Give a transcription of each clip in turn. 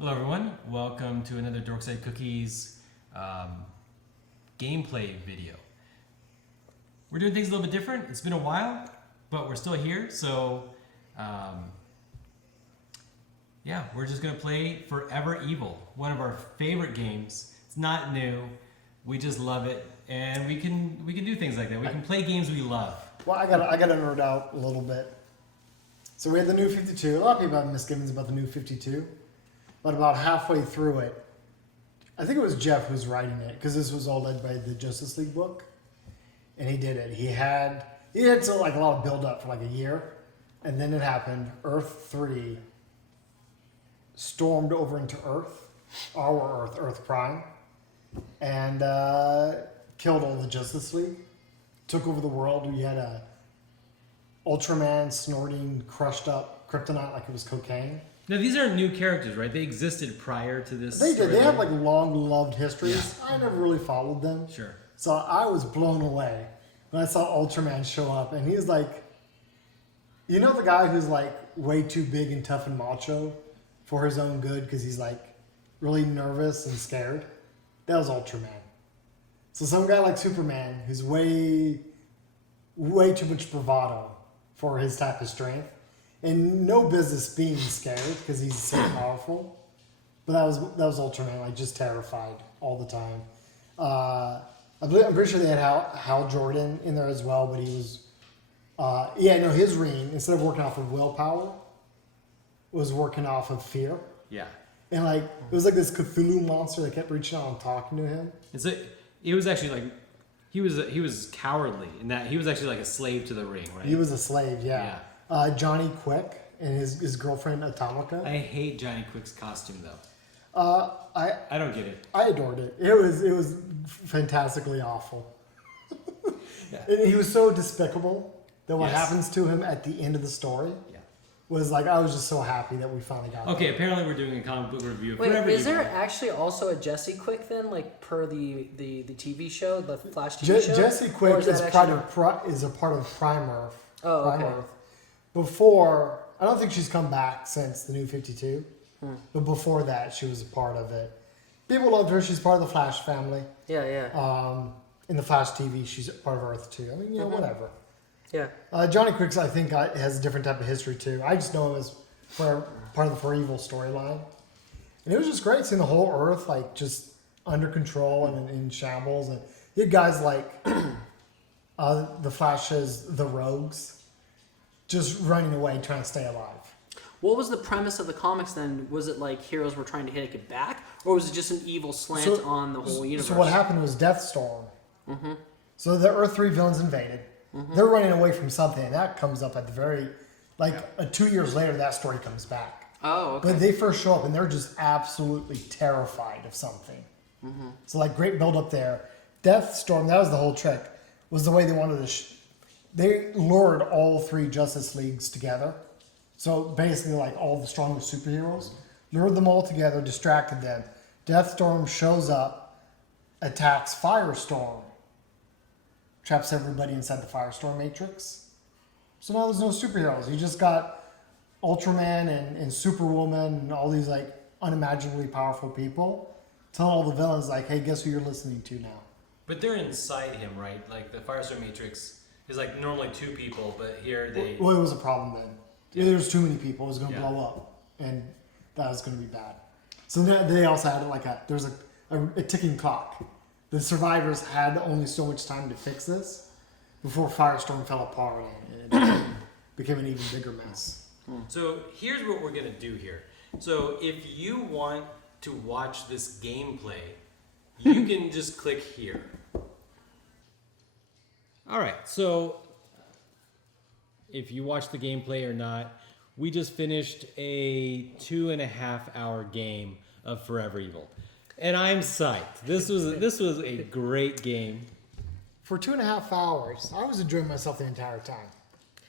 Hello everyone, welcome to another Dorkside Cookies gameplay video. We're doing things a little bit different. It's been a while, but we're still here, so yeah, we're just gonna play ForeverEvil, one of our favorite games. It's not new, we just love it, and we can do things like that. We can play games we love. Well, I gotta nerd out a little bit. So we had the new 52. A lot of people have misgivings about the new 52. But about halfway through it, I think it was Jeff who's writing it, because this was all led by the Justice League book. And he did it. He had to like a lot of build up for like a year. And then it happened. Earth 3 stormed over into Earth, our Earth, Earth Prime, and killed all the Justice League. Took over the world. We had a Ultraman snorting crushed up kryptonite like it was cocaine. Now these aren't new characters, right? They existed prior to this. They did. They have like long-loved histories. Yeah. I never really followed them. Sure. So I was blown away when I saw Ultraman show up, and he's like, you know, the guy who's like way too big and tough and macho for his own good because he's like really nervous and scared. That was Ultraman. So some guy like Superman who's way too much bravado for his type of strength. And no business being scared because he's so powerful. But that was Ultraman, like just terrified all the time. I'm pretty sure they had Hal Jordan in there as well, but he was his ring, instead of working off of willpower, was working off of fear. Yeah. And like it was like this Cthulhu monster that kept reaching out and talking to him. It was actually like he was cowardly in that he was actually like a slave to the ring, right? He was a slave, yeah. Johnny Quick and his girlfriend Atomica. I hate Johnny Quick's costume though. I don't get it. I adored it. It was fantastically awful. Yeah. And he was so despicable that what happens to him at the end of the story was like, I was just so happy that we finally got Okay, apparently we're doing a comic book review. Wait, is there actually also a Jesse Quick then, like per the TV show, the Flash TV show? Jesse Quick is a part of Prime Earth. Oh, Prime okay. Earth. Before, I don't think she's come back since the new 52, but before that, she was a part of it. People loved her. She's part of the Flash family. Yeah. In the Flash TV, she's part of Earth too. I mean, whatever. Yeah. Johnny Quick's, I think, has a different type of history too. I just know him as part of the ForeverEvil storyline, and it was just great seeing the whole Earth like just under control and in shambles. And you had guys like the Flash's the Rogues. Just running away, trying to stay alive. What was the premise of the comics then? Was it like heroes were trying to take it back? Or was it just an evil slant on the whole universe? So what happened was Deathstorm. Mm-hmm. So the Earth 3 villains invaded. Mm-hmm. They're running away from something, and that comes up at the very... 2 years later, that story comes back. Oh, okay. But they first show up, and they're just absolutely terrified of something. Mm-hmm. So, great build up there. Deathstorm, that was the whole trick, was the way they wanted to... They lured all 3 Justice Leagues together. So basically all the strongest superheroes. Lured them all together, distracted them. Deathstorm shows up, attacks Firestorm. Traps everybody inside the Firestorm Matrix. So now there's no superheroes. You just got Ultraman and Superwoman and all these unimaginably powerful people. Telling all the villains hey, guess who you're listening to now? But they're inside him, right? Like the Firestorm Matrix is normally 2 people, but here they... Well, it was a problem then. Yeah. There was too many people. It was going to blow up, and that was going to be bad. So they also had there was a ticking clock. The survivors had only so much time to fix this before Firestorm fell apart and it became an even bigger mess. So here's what we're going to do here. So if you want to watch this gameplay, you can just click here. All right, so if you watch the gameplay or not, we just finished a 2.5 hour game of ForeverEvil, and I'm psyched. This was a great game. For 2.5 hours, I was enjoying myself the entire time.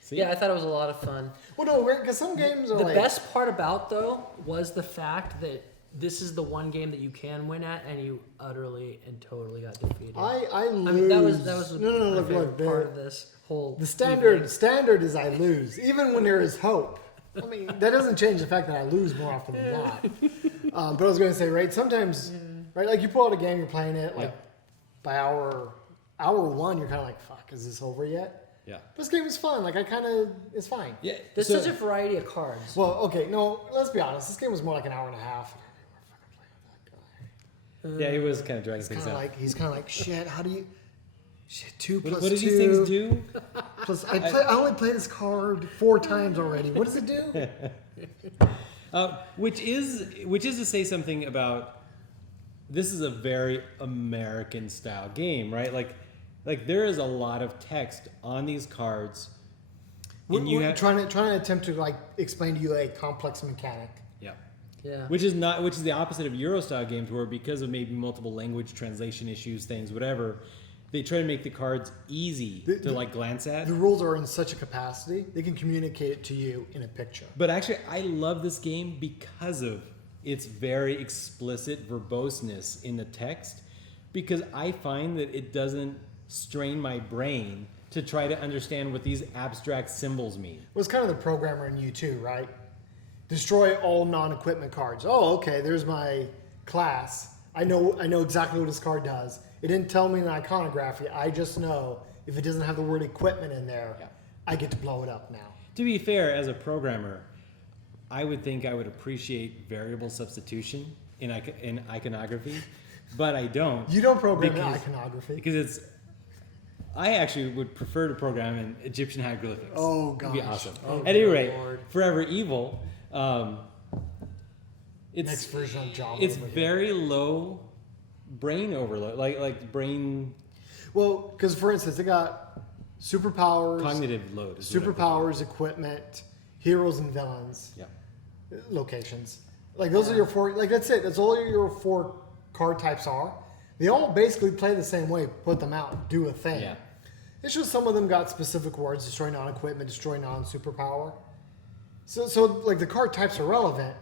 See? Yeah, I thought it was a lot of fun. Well, no, because some games are the best part about though was the fact that this is the one game that you can win at, and you utterly and totally got defeated. I lose. I mean, that was look, part of this whole. The standard is I lose, even when there is hope. I mean, that doesn't change the fact that I lose more often than not. But I was going to say, right, sometimes, right, like you pull out a game, you're playing it, like by hour one, you're kind of like, fuck, is this over yet? Yeah. This game is fun. Like, it's fine. Yeah. There's such a variety of cards. Well, okay, no, let's be honest. This game was more like an hour and a half. Yeah, he was kind of dragging He's things kind of out. like, shit, how do you, 2 plus What 2. did these things do? Plus, I only played this card 4 times already. What does it do? Which is to say something about, this is a very American style game, right? Like there is a lot of text on these cards. And We're trying to attempt to like explain to you a complex mechanic. Yeah. Yeah. Which is the opposite of Euro style games, where because of maybe multiple language translation issues, things, whatever, they try to make the cards easy to like glance at. The rules are in such a capacity they can communicate it to you in a picture. But actually, I love this game because of its very explicit verboseness in the text, because I find that it doesn't strain my brain to try to understand what these abstract symbols mean. It was kind of the programmer in you too, right? Destroy all non-equipment cards. Oh, okay, there's my class. I know exactly what this card does. It didn't tell me an iconography. I just know if it doesn't have the word equipment in there, I get to blow it up now. To be fair, as a programmer, I would think I would appreciate variable substitution in iconography, but I don't. You don't program in iconography. Because I actually would prefer to program in Egyptian hieroglyphics. Oh, gosh. It'd be awesome. Oh, At any rate, Lord. ForeverEvil, Next version of Java. it's over here. very low brain overload, like brain Well, because for instance, they got superpowers, cognitive load. is what I think. superpowers, equipment, heroes and villains, Yeah. locations. Like those are your 4. Like that's it. That's all your 4 card types are. They all basically play the same way. Put them out, do a thing. Yeah. It's just some of them got specific words: destroy non-equipment, destroy non-superpower. So like the card types are relevant,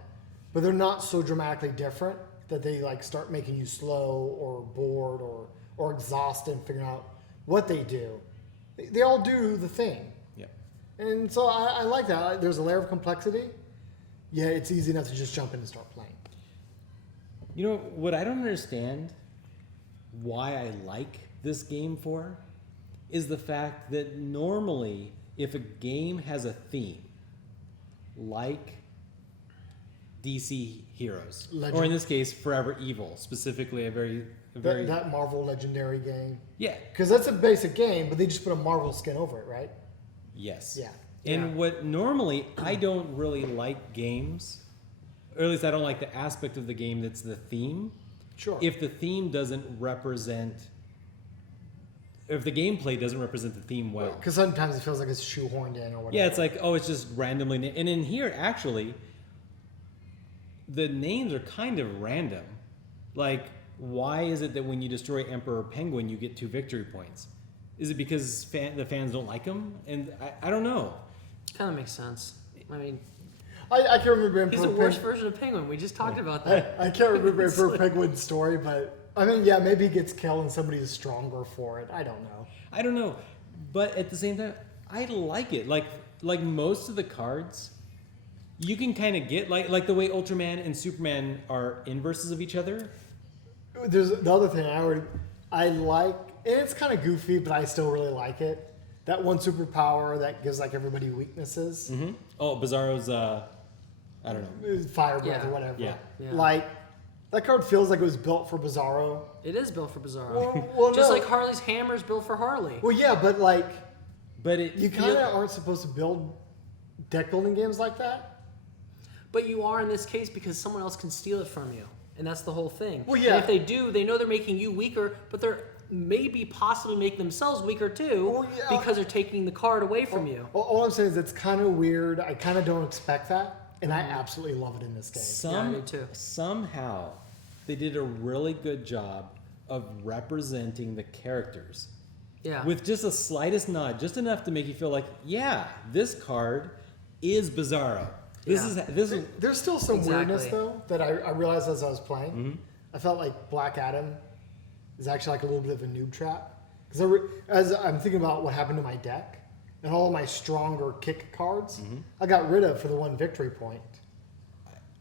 but they're not so dramatically different that they like start making you slow or bored or exhausted and figuring out what they do. They all do the thing. Yeah. And so I like that. There's a layer of complexity. Yeah, it's easy enough to just jump in and start playing. You know what I don't understand why I like this game for is the fact that normally if a game has a theme like DC Heroes, or in this case ForeverEvil, specifically a very That Marvel Legendary game. yeah. Because that's a basic game, but they just put a Marvel skin over it, right? Yes. Yeah. And what normally I don't really like games, or at least I don't like the aspect of the game that's the theme. Sure. If the theme doesn't represent, if the gameplay doesn't represent the theme well. Because sometimes it feels like it's shoehorned in or whatever. Yeah, it's like, oh, it's just randomly. And in here, actually, the names are kind of random. Like, why is it that when you destroy Emperor Penguin, you get 2 victory points? Is it because the fans don't like him? And I don't know. Kind of makes sense. I mean, I can't remember he's the worst version of Penguin. We just talked about that. I can't remember Emperor Penguin's story, but I mean, yeah, maybe he gets killed and somebody is stronger for it. I don't know. But at the same time, I like it. Like most of the cards, you can kind of get like the way Ultraman and Superman are inverses of each other. There's the other thing I like, and it's kind of goofy, but I still really like it. That one superpower that gives like everybody weaknesses. Mm-hmm. Oh, Bizarro's, I don't know. Fire breath Yeah. or whatever. Yeah. Yeah. Like, that card feels like it was built for Bizarro. It is built for Bizarro. Well, Just no. like Harley's hammer is built for Harley. Well, yeah, but like, But you kind of aren't supposed to build deck building games like that. But you are in this case because someone else can steal it from you. And that's the whole thing. Well, yeah. And if they do, they know they're making you weaker, but they're maybe possibly making themselves weaker too Well, yeah. because they're taking the card away from you. All I'm saying is it's kind of weird. I kind of don't expect that, and I absolutely love it in this game. Yeah, I do too. Somehow, they did a really good job of representing the characters. Yeah. With just the slightest nod, just enough to make you feel like, yeah, this card is Bizarro. This Yeah. is There's still some Exactly. weirdness though that I realized as I was playing. Mm-hmm. I felt like Black Adam is actually like a little bit of a noob trap because as I'm thinking about what happened to my deck, and all of my stronger kick cards, Mm-hmm. I got rid of for the 1 victory point,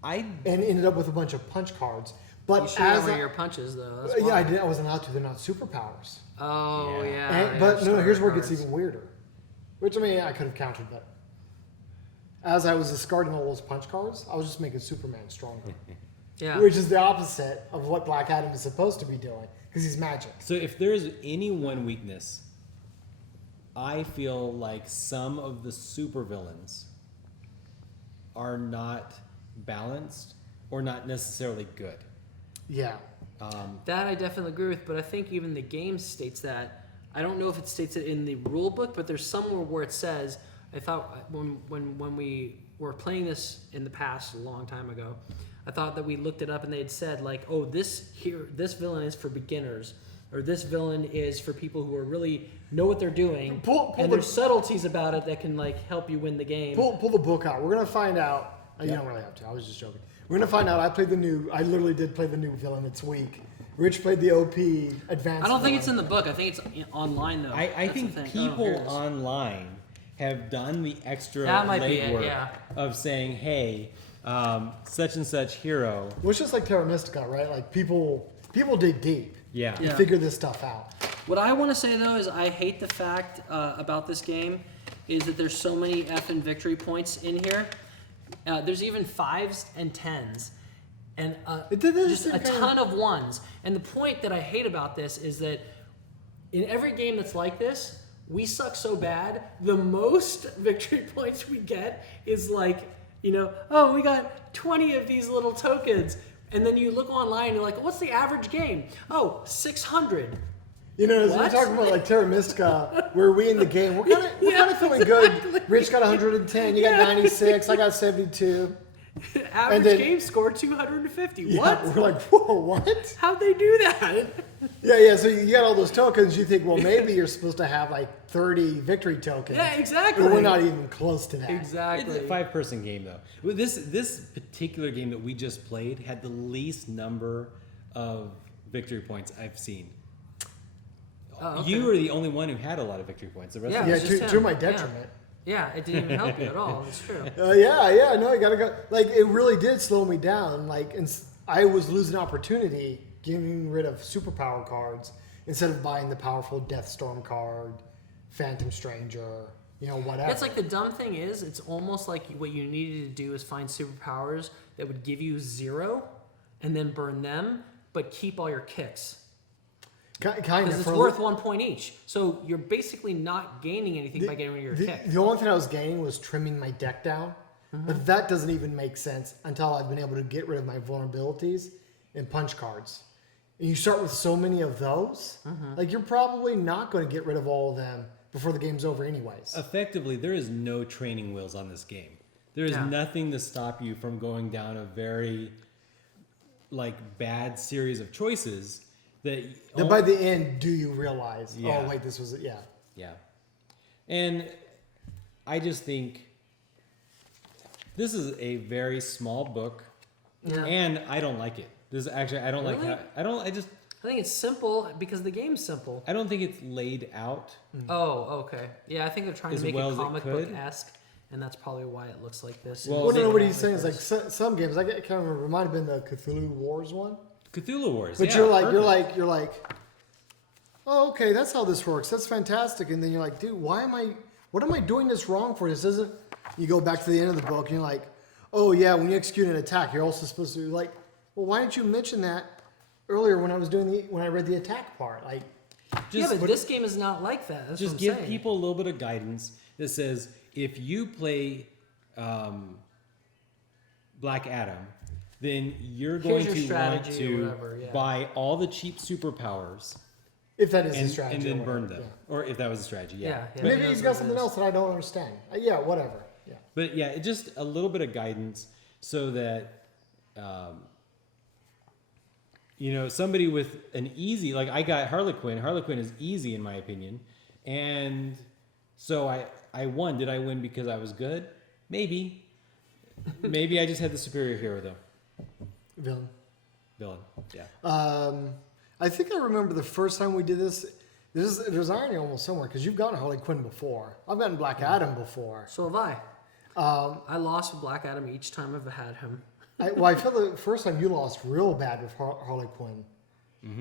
I and ended up with a bunch of punch cards. But You should as know I, your punches though. That's yeah, why. I did. I wasn't allowed to. They're not superpowers. Oh Yeah. yeah. And, yeah, but no, starter here's where it gets cards. even weirder. Which I mean, I could have countered better. As I was discarding all those punch cards, I was just making Superman stronger, Yeah. which is the opposite of what Black Adam is supposed to be doing because he's magic. So if there's any one weakness, I feel like some of the supervillains are not balanced or not necessarily good. Yeah, That I definitely agree with, but I think even the game states that. I don't know if it states it in the rule book, but there's somewhere where it says. I thought when we were playing this in the past a long time ago, I thought that we looked it up and they had said like, oh, this villain is for beginners, or this villain is for people who are really know what they're doing, Pull and the- there's subtleties about it that can like help you win the game. pull the book out. We're gonna find out. You don't really have to. I was just joking. We're gonna find out. I literally did play the new villain this week. Rich played the OP advanced. I don't think villain. it's in the book. I think it's online though. I That's the think thing. Oh, people here it is. online have done the extra That might be it, legwork yeah. of saying, hey, such and such hero. Well, it's just like Terra Mystica, right? Like people dig deep Yeah. to Yeah. figure this stuff out. What I want to say though is I hate the fact about this game is that there's so many effing victory points in here. There's even 5s and 10s, and It did this just a kind of- ton of 1s. And the point that I hate about this is that in every game that's like this, we suck so bad. The most victory points we get is like, oh, we got 20 of these little tokens. And then you look online and you're like, what's the average game? Oh, 600. So you're What? talking about like Terra Mystica, where we in the game, we're kind of feeling good. Rich got 110, you got 96, I got 72. Average then- game score 250. Yeah, What? we're like, whoa, what? How'd they do that? Yeah. So you got all those tokens. You think, well, maybe you're supposed to have like 30 victory tokens. Yeah, exactly. But we're not even close to that. Exactly. It's a 5-person game though. Well, this particular game that we just played had the least number of victory points I've seen. Oh, okay. You were the only one who had a lot of victory points. The rest Yeah. of Yeah, It's just to him. my Yeah. detriment. Yeah, it didn't even help you at all. It's true. No, you gotta go. Like, it really did slow me down. Like, I was losing opportunity getting rid of superpower cards instead of buying the powerful Deathstorm card, Phantom Stranger, whatever. It's like the dumb thing is, it's almost like what you needed to do is find superpowers that would give you 0 and then burn them, but keep all your kicks. kind Because of it's worth 1 point each. So you're basically not gaining anything by getting rid of your kicks. The only thing I was gaining was trimming my deck down, but that doesn't even make sense until I've been able to get rid of my vulnerabilities and punch cards. And you start with so many of those, like you're probably not going to get rid of all of them before the game's over anyways. Effectively, there is no training wheels on this game. There is Yeah. nothing to stop you from going down a very bad series of choices that Then by the end, do you realize, Yeah. oh wait, this was it? Yeah. Yeah. And I just think this is a very small book, Yeah. and I don't like it. This is actually I don't like Really? how I think it's simple because the game's simple. I don't think it's laid out. Oh, okay. Yeah, I think they're trying As to make well it as it comic could. book-esque, and that's probably why it looks like this. Well, Well, they- no, what he's saying is like some games, I can't remember. It might have been the Cthulhu Wars one. Cthulhu Wars. But yeah, you're like, oh, okay, that's how this works. That's fantastic. And then you're like, dude, what am I doing this wrong for? This isn't. You go back to the end of the book and you're like, oh yeah, when you execute an attack, you're also supposed to like, well, why didn't you mention that earlier when I was when I read the attack part? Like, Yeah, but this game is not like that. That's just what I'm give saying. people a little bit of guidance that says if you play Black Adam, then you're going Here's your to want strategy or to whatever, yeah. buy all the cheap superpowers if that is the and strategy, then or burn whatever, them, or if that was a strategy. Yeah. Yeah. Maybe knows he's what got it something is. else that I don't understand. Yeah, whatever. Yeah. But yeah, it just a little bit of guidance so that somebody with an easy, like I got Harlequin. Harlequin is easy in my opinion, and so I won. Did I win because I was good? Maybe. Maybe I just had the superior hero though. Villain. Villain. Yeah. I think I remember the first time we did this. There's irony almost somewhere because you've gotten Harley Quinn before. I've gotten Black Adam before. So have I. I lost with Black Adam each time I've had him. I feel the first time you lost real bad with Harley Quinn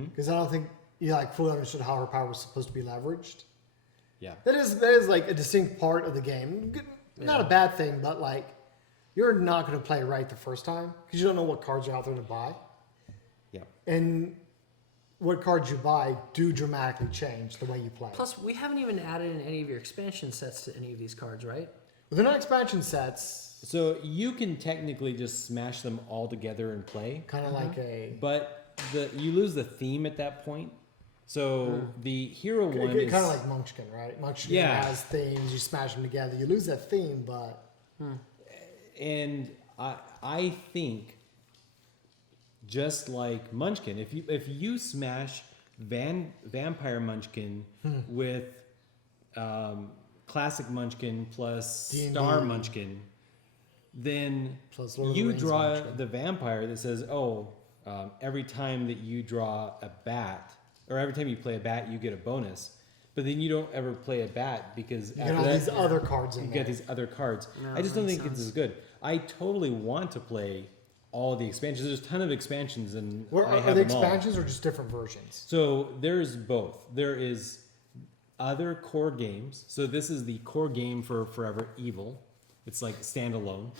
because I don't think you like fully understood how her power was supposed to be leveraged. Yeah. That is like a distinct part of the game. Not a bad thing, but like you're not going to play it right the first time because you don't know what cards are out there to buy. Yeah. And what cards you buy do dramatically change the way you play. Plus, we haven't even added in any of your expansion sets to any of these cards, right? Well, they're not expansion sets. So you can technically just smash them all together and play, Kind of like a... but you lose the theme at that point. So the hero one is kind of like Munchkin, right? Munchkin has themes. You smash them together. You lose that theme, but... And I think, just like Munchkin, if you smash Vampire Munchkin with Classic Munchkin plus D&D. Star Munchkin, then Plus Lord of the you Rings draw Munchkin. the vampire that says, every time that you draw a bat, or every time you play a bat, you get a bonus. But then you don't ever play a bat because You after got all that, these other cards in you there. get these other cards. No, I just don't that think it's sounds- as good. I totally want to play all the expansions. There's a ton of expansions, and I Are have they them all. expansions or just different versions? So there's both. There is other core games. So this is the core game for Forever Evil. It's like standalone.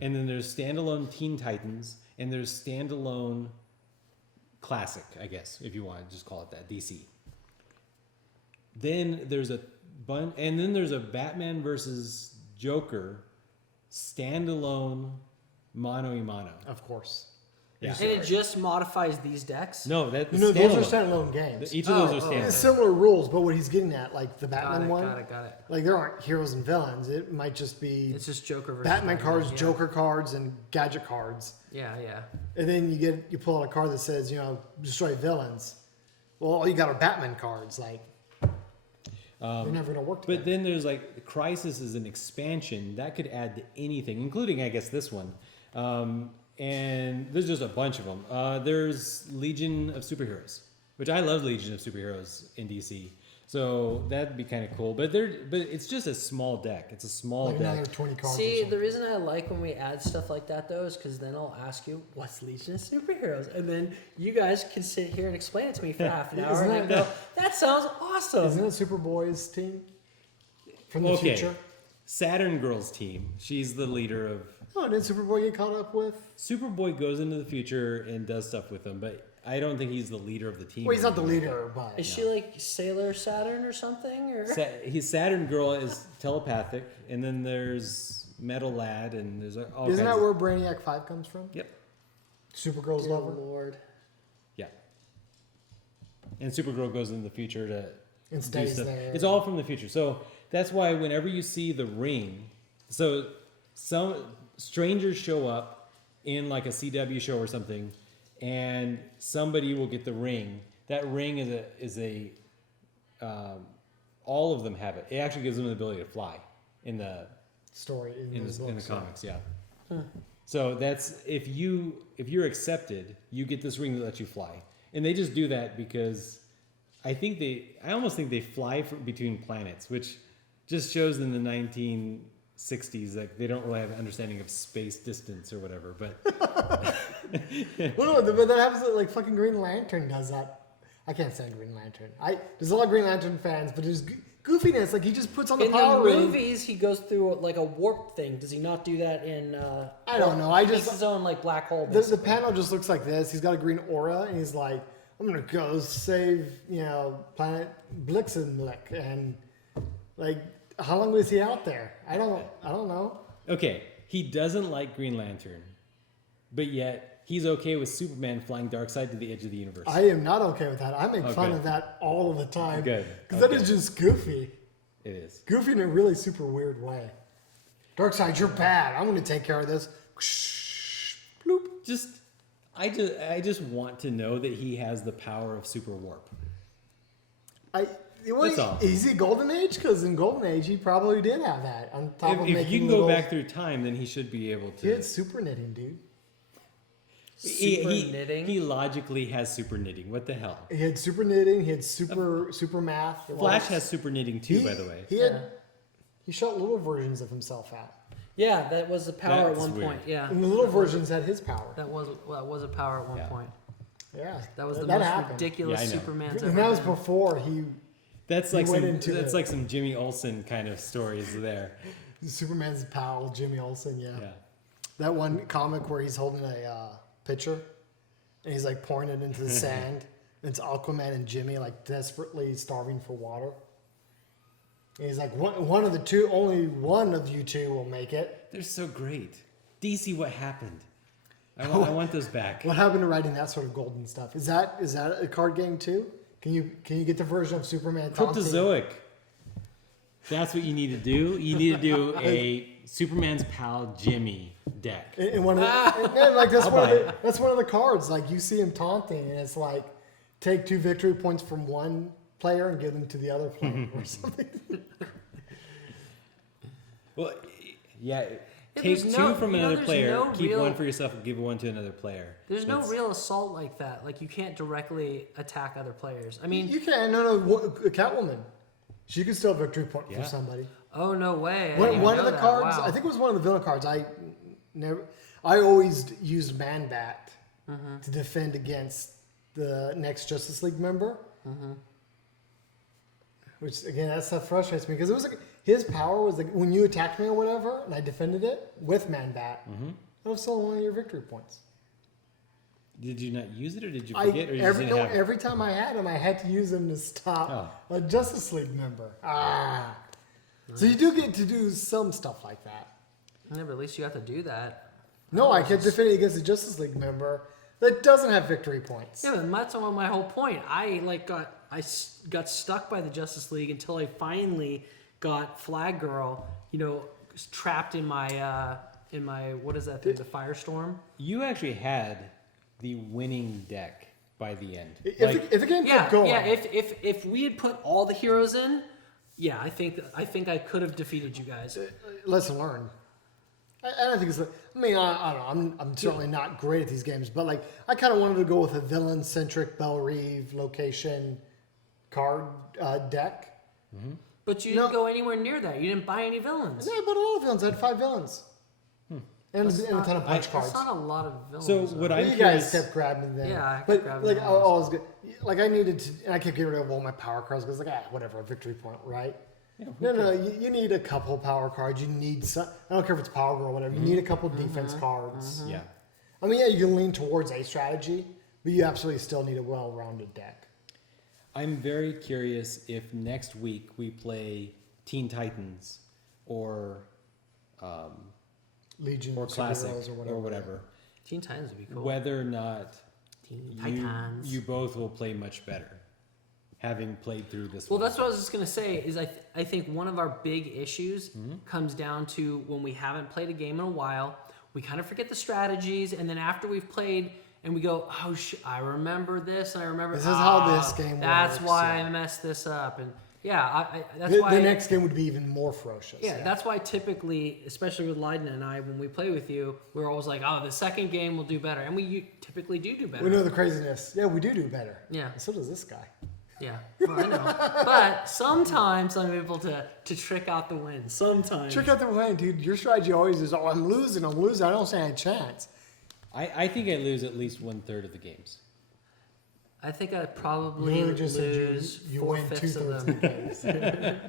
And then there's standalone Teen Titans, and there's standalone Classic, I guess, if you want to just call it that, DC. Then there's a and then there's a Batman versus Joker standalone mono y mono. Of course. Yeah. And it just modifies these decks? No, that's No, those are standalone. standalone games. Each of those are Oh, standalone. It's similar rules, but what he's getting at, like the Got Batman it, one, got it. like there aren't heroes and villains. It might just be It's just Joker versus Batman cards, yeah. Joker cards, and gadget cards. Yeah. And then you pull out a card that says, destroy villains. Well, all you got are Batman cards. Like, they're never going to work together. But then there's like Crisis is an expansion that could add to anything, including I guess this one. And there's just a bunch of them. There's Legion of Superheroes, which I love Legion of Superheroes in DC. So that'd be kind of cool. But it's just a small deck. It's a small Like deck. another 20 cards. or See, something. the reason I like when we add stuff like that, though, is because then I'll ask you, what's Legion of Superheroes? And then you guys can sit here and explain it to me for half an hour. Isn't And I that- go, that sounds awesome. Isn't it Superboy's team from the Okay. future? Saturn Girl's team. She's the leader of. Oh, did Superboy get caught up with? Superboy goes into the future and does stuff with them, but I don't think he's the leader of the team. Well, he's not the leader, but Is she like Sailor Saturn or something? Or His Saturn Girl is telepathic, and then there's Metal Lad, and there's all isn't kinds that of- where Brainiac 5 comes from? Yep. Supergirl's Dear lover. Lord. Yeah. And Supergirl goes into the future to And do stays stuff. there. It's all from the future. So that's why whenever you see the ring, so some strangers show up in like a CW show or something, and somebody will get the ring. That ring is a all of them have it. It actually gives them the ability to fly in the Story in those the books, yeah. comics, yeah. So that's if you're accepted, you get this ring that lets you fly, and they just do that because I almost think they fly between planets, which just shows in the 1960s like they don't really have an understanding of space distance or whatever. But Well, no, but that happens like fucking Green Lantern does that. I can't stand Green Lantern. There's a lot of Green Lantern fans, but there's goofiness. Like he just puts on the In power the ring. movies, he goes through like a warp thing. Does he not do that in? I don't know. He makes his own like black hole. The basically. panel just looks like this. He's got a green aura, and he's like, "I'm gonna go save, planet Blixenblick." And like, how long was he out there? I don't know. okay, he doesn't like Green Lantern, but yet he's okay with Superman flying Darkseid to the edge of the universe. I am not okay with that. I make fun Okay. of that all of the time. Good. Because that Okay. is just goofy. It is. Goofy in a really super weird way. Darkseid, you're bad. I'm gonna take care of this. Bloop. I just want to know that he has the power of super warp. That's all. Is he Golden Age? Because in Golden Age, he probably did have that. On top of If making you can little, go back through time, then he should be able he had to. super knitting, dude. Super knitting. He logically has super knitting. What the hell? He had super knitting. He had super math. Flash has super knitting too, by the way. He shot little versions of himself out. Yeah, that was a power That's at one weird. point. Yeah, And the little versions had his power. that was a power at one Yeah. point. Yeah, That was the that most happened. ridiculous Yeah, I know. Superman's And ever that was been. before he That's He like went some. into That's the- like some Jimmy Olsen kind of stories there. Superman's pal Jimmy Olsen. Yeah. Yeah. That one comic where he's holding a pitcher and he's like pouring it into the sand. And it's Aquaman and Jimmy like desperately starving for water. And he's like, one of the two, only one of you two will make it. They're so great. DC, what happened? I want those back. What happened to writing that sort of golden stuff? Is that a card game too? Can you get the version of Superman? Cryptozoic. That's what you need to do. You need to do a Superman's pal Jimmy deck. In one of the, and like that's I'll one of buy the, that's one of the cards. Like you see him taunting, and it's like take 2 victory points from one player and give them to the other player or something. Well, yeah. Take there's 2 no- from you know, another there's player. no Keep real- one for yourself and give one to another player. There's no That's- real assault like that. Like you can't directly attack other players. I mean, You can't. No. Catwoman. She could still have a victory point Yeah. for somebody. oh no way. I One, didn't one know of the that. cards. Wow. I think it was one of the villain cards. I always used Man Bat to defend against the next Justice League member. Which again, that stuff frustrates me because it was like his power was like when you attacked me or whatever, and I defended it with Man Bat. That was still one of your victory points. Did you not use it, or did you forget, or you just didn't have it? Every time I had him, I had to use him to stop a Justice League member. So you do get to do some stuff like that. Yeah, but at least you got to do that. No, I kept defending against a Justice League member that doesn't have victory points. Yeah, but that's my whole point. I got stuck by the Justice League until I finally got Flag Girl, trapped in my what is that thing? The Firestorm. You actually had the winning deck by the end. If the game Yeah, kept going, yeah. If we had put all the heroes in, yeah, I think I could have defeated you guys. lesson learned. I don't think it's. I mean, I don't know. I'm certainly not great at these games, but like I kind of wanted to go with a villain-centric Belle Reve location card deck. But you didn't go anywhere near that. You didn't buy any villains. Yeah, but a lot of villains. I had 5 villains, and a ton of punch cards. That's not a lot of villains. So though. what But I'm you curious, guys kept grabbing them. Yeah, I kept but grabbing like them. I was good. Like I needed to, and I kept getting rid of all my power cards because whatever, a victory point, right? No, you need a couple power cards. You need some. I don't care if it's Power Girl or whatever. You need a couple defense cards. yeah. I mean, yeah, you can lean towards a strategy, but you absolutely still need a well-rounded deck. I'm very curious if next week we play Teen Titans or Legion or Classic superheroes or whatever, Teen Titans would be cool. whether or not Teen Titans. you both will play much better, having played through this. Well, one. that's what I was just gonna say. Is I think one of our big issues comes down to when we haven't played a game in a while, we kind of forget the strategies, and then after we've played and we go, oh, I remember this, and I remember This is how this game That's works, why yeah. I messed this up, and yeah, that's The, why the next game would be even more ferocious. Yeah, that's why typically, especially with Leiden and I, when we play with you, we're always like, oh, the second game will do better, and we typically do better. We know the craziness. Yeah, we do better. Yeah. And so does this guy. Yeah, well, I know. But sometimes I'm able to trick out the win. Sometimes. Check out the win, dude. Your strategy always is, oh, I'm losing. I don't stand a chance. I think I lose at least 1/3 of the games. I think I probably You just said lose you win 4/5 2/3 of of the them.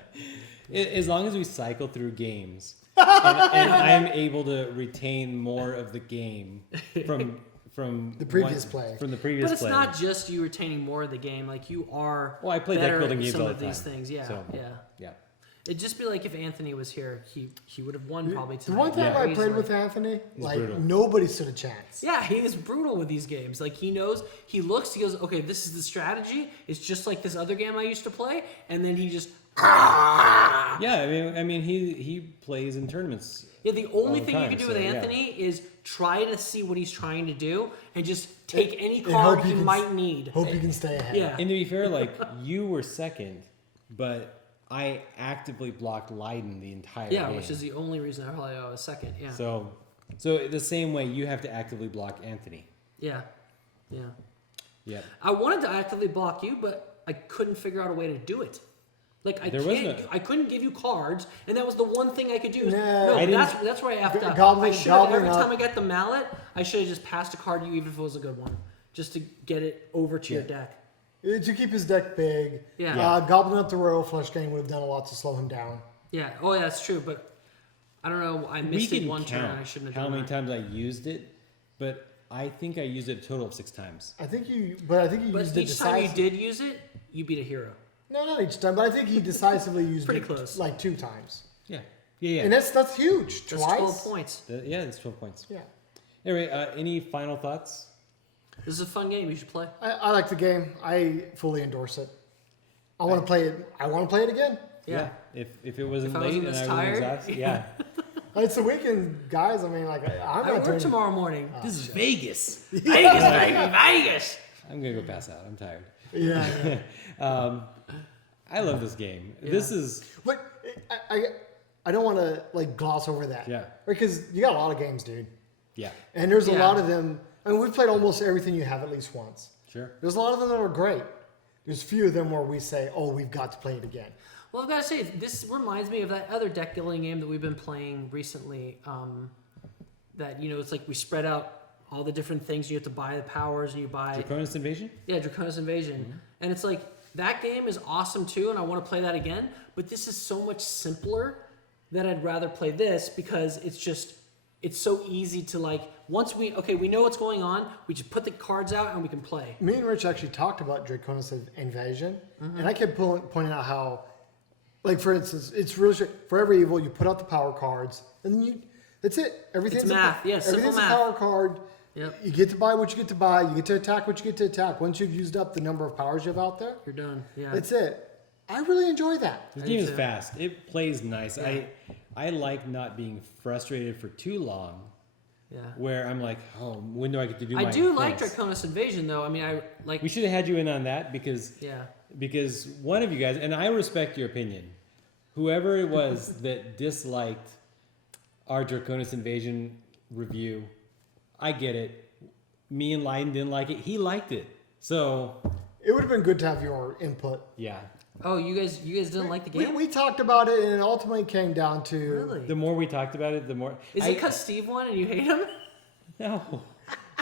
games. As long as we cycle through games, and I'm able to retain more of the game from The previous play. From the previous But it's play. not just you retaining more of the game. Like you are Well, I play deck better building at games some all of the these time, things. Yeah, so, yeah. yeah. It'd just be like if Anthony was here, he would have won probably The tonight. one time Yeah. I played Easily. with Anthony, like brutal. nobody stood a chance. Yeah, he is brutal with these games. Like he knows, he looks, he goes, okay, this is the strategy. It's just like this other game I used to play, and then he just. Yeah, I mean, he plays in tournaments. Yeah, the only the thing you time, can do so, with yeah. Anthony is try to see what he's trying to do and just take any And card hope he you can- might need. Hope you can stay ahead. Yeah. And to be fair, like you were second, but I actively blocked Leiden the entire Yeah, game. which is the only reason I probably was second. Yeah. So the same way you have to actively block Anthony. Yeah. Yeah. Yeah. I wanted to actively block you, but I couldn't figure out a way to do it. Like I couldn't give you cards, and that was the one thing I could do. No, that's where I effed up. Gobbling Every up. time I get the mallet, I should have just passed a card to you, even if it was a good one, just to get it over to your deck. To keep his deck big. Yeah. Gobbling up the Royal Flush Gang would have done a lot to slow him down. Yeah. Oh, yeah, that's true. But I don't know. I missed it one turn. I shouldn't have done how many that. times I used it, but I think I used it a total of 6 times. I think you But used it each time you did use it, you beat a hero. No, not each time, but I think he decisively used Pretty it close. like 2 times. Yeah. Yeah. And that's huge. That's Twice. 12 points. That's 12 points. Yeah. Anyway, any final thoughts? This is a fun game. You should play. I like the game. I fully endorse it. I want to play it. I want to play it again. Yeah. If it wasn't If I late wasn't and this I wasn't tired, exhausted, yeah. It's the weekend, guys. I mean, like I'm I not work tomorrow morning. This is Vegas. Vegas, baby, Vegas. I'm gonna go pass out. I'm tired. Yeah. I love this game. Yeah. This is But I don't want to like gloss over that. Yeah. Because you got a lot of games, dude. yeah, And there's a Yeah. lot of them. I mean, we've played almost everything you have at least once. sure. There's a lot of them that are great. There's a few of them where we say, "Oh, we've got to play it again." Well, I've got to say, this reminds me of that other deck building game that we've been playing recently. That, it's like we spread out all the different things. You have to buy the powers, and you buy... Draconis Invasion? Yeah, Draconis Invasion. And it's like, that game is awesome too, and I want to play that again. But this is so much simpler that I'd rather play this because it's so easy to like, once we know what's going on, we just put the cards out and we can play. Me and Rich actually talked about Draconis Invasion, and I kept pointing out how, like for instance, it's really straight. ForeverEvil, you put out the power cards, and then that's it. Everything's It's math, yeah, simple everything's math. a power card. Yep. You get to buy what you get to buy. You get to attack what you get to attack. Once you've used up the number of powers you have out there, You're done. Yeah. that's it. I really enjoy that. This I game do is too. fast. It plays nice. Yeah. I like not being frustrated for too long. Yeah. Where I'm like, oh, when do I get to do my I do like things? Draconis Invasion though. I mean, I like. We should have had you in on that because Yeah. one of you guys, and I respect your opinion, whoever it was that disliked our Draconis Invasion review, I get it. Me and Lyden didn't like it. He liked it. So, It would have been good to have your input. yeah. Oh, you guys didn't like the game? We talked about it, and it ultimately came down to Really? The more we talked about it, the more... Is it because Steve won and you hate him? No.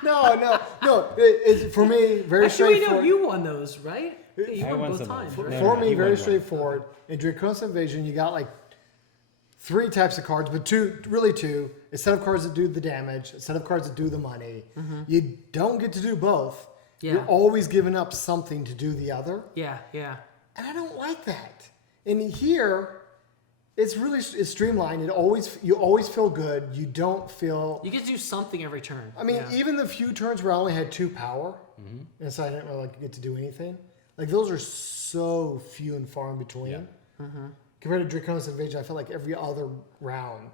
No. It's for me very Actually, straightforward. no, you won those, right? Yeah, you I won won both some of times, them. right? For No, me, he very won one. straightforward. In Draconis Invasion, you got like 3 types of cards, but 2. A set of cards that do the damage, a set of cards that do the money. You don't get to do both. Yeah. You're always giving up something to do the other, Yeah. and I don't like that. And here, it's streamlined. You always feel good. You don't feel. You get to do something every turn. I mean, Yeah. even the few turns where I only had 2 power, and so I didn't really get to do anything. Like those are so few and far in between. Yeah. Compared to Draconis Invasion, I felt like every other round,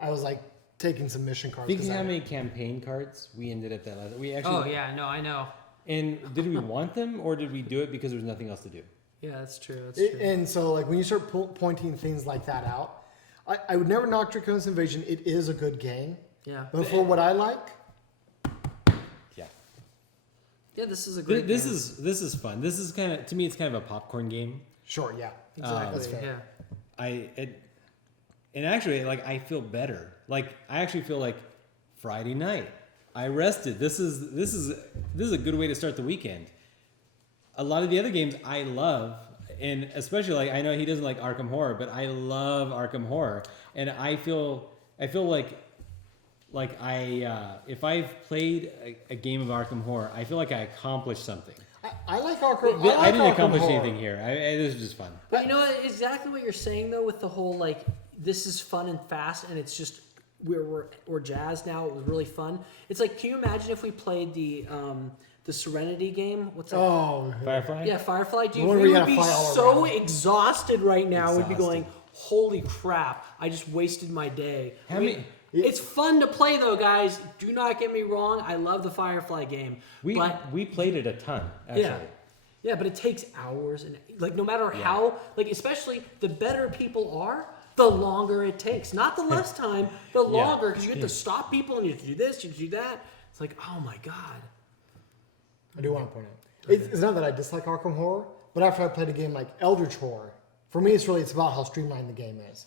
I was like taking some mission cards. Thinking 'cause how I- many campaign cards we ended at that last... We actually... Oh yeah, no, I know. And did we want them or did we do it because there was nothing else to do? Yeah, that's true. That's true. And so, like when you start pointing things like that out, I would never knock Draconis Invasion. It is a good game, Yeah. but for what I like, Yeah. Yeah, this is a great. This game. is fun. This is kind of, to me, it's kind of a popcorn game. sure, yeah, exactly. that's fair. Yeah. And actually, like, I feel better. Like, I actually feel like Friday night. I rested. This is a good way to start the weekend. A lot of the other games I love, and especially like I know he doesn't like Arkham Horror, but I love Arkham Horror, and I feel like if I've played a game of Arkham Horror, I feel like I accomplished something. I like Arkham. I didn't accomplish Horror. anything here. This was just fun. But you know what, exactly what you're saying though, with the whole like this is fun and fast, and it's just we're jazzed now. It was really fun. It's like, can you imagine if we played the Serenity game? What's that? Oh, Firefly? Yeah, Firefly. Dude, one where we you would gotta be fly all so around. exhausted right now. We'd be Exhausted. going, holy crap! I just wasted my day. How many- It's fun to play though, guys. Do not get me wrong. I love the Firefly game. But We played it a ton, actually. yeah, but it takes hours, and like no matter how, like especially the better people are, the longer it takes. Not the less time, the longer, because you get to stop people and you have to do this, you have to do that. It's like, oh my god. do want to point out. It's not that I dislike Arkham Horror, but after I played a game like Eldritch Horror, for me it's about how streamlined the game is.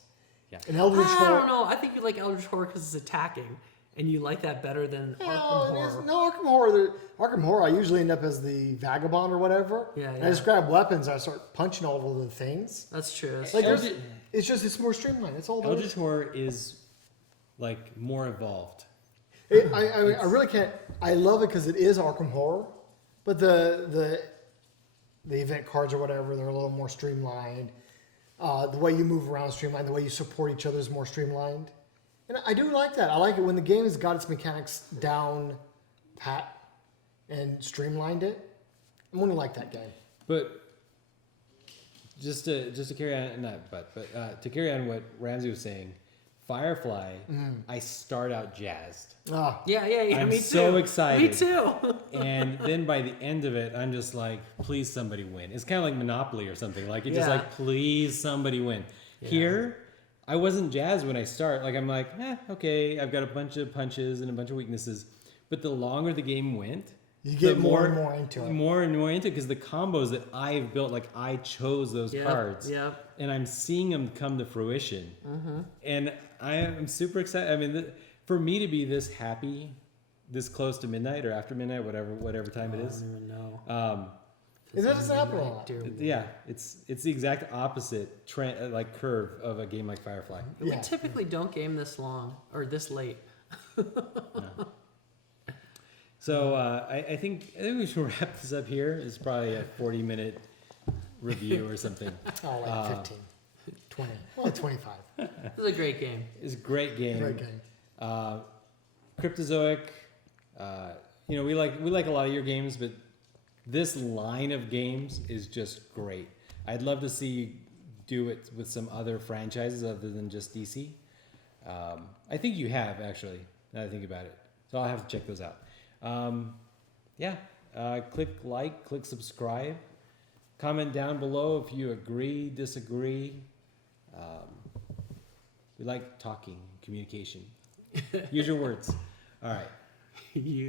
Yeah. In Eldritch I Horror, don't know. I think you like Eldritch Horror because it's attacking, and you like that better than Arkham Horror. No, Arkham Horror. Arkham Horror, I usually end up as the vagabond or whatever. Yeah, And yeah. I just grab weapons and I start punching all over the things. That's true. Like Eldritch- it's more streamlined. It's all there is. Eldritch Horror is like more evolved. I really can't. I love it because it is Arkham Horror, but the event cards or whatever, they're a little more streamlined. The way you move around is streamlined. The way you support each other is more streamlined. And I do like that. I like it when the game has got its mechanics down pat and streamlined it. I'm going to like that game. But just to carry on, to carry on what Ramsey was saying, Firefly, I start out jazzed. Ah, Yeah. I'm Me too. so excited. Me too. And then by the end of it, I'm just like, please somebody win. It's kind of like Monopoly or something. Like, it's just Yeah. like, please somebody win. Yeah. Here, I wasn't jazzed when I start. Like, I'm like, okay, I've got a bunch of punches and a bunch of weaknesses. But the longer the game went, you get the more and more into it. More and more into it because the combos that I've built, like, I chose those cards. Yep. And I'm seeing them come to fruition. And I am super excited. I mean, for me to be this happy, this close to midnight or after midnight, whatever time it is. I don't even know. That doesn't happen a lot. Yeah, it's the exact opposite trend, like curve of a game like Firefly. We Yeah. typically don't game this long or this late. So I think we should wrap this up here. It's probably a 40-minute review or something. Oh, like 15, 20, well, 25. This is a great game. It's a great game. Great game. Cryptozoic. We like a lot of your games, but this line of games is just great. I'd love to see you do it with some other franchises other than just DC. I think you have, actually, now that I think about it. So I'll have to check those out. Click like, click subscribe. Comment down below if you agree, disagree. We like talking, communication. Use your words. All right. You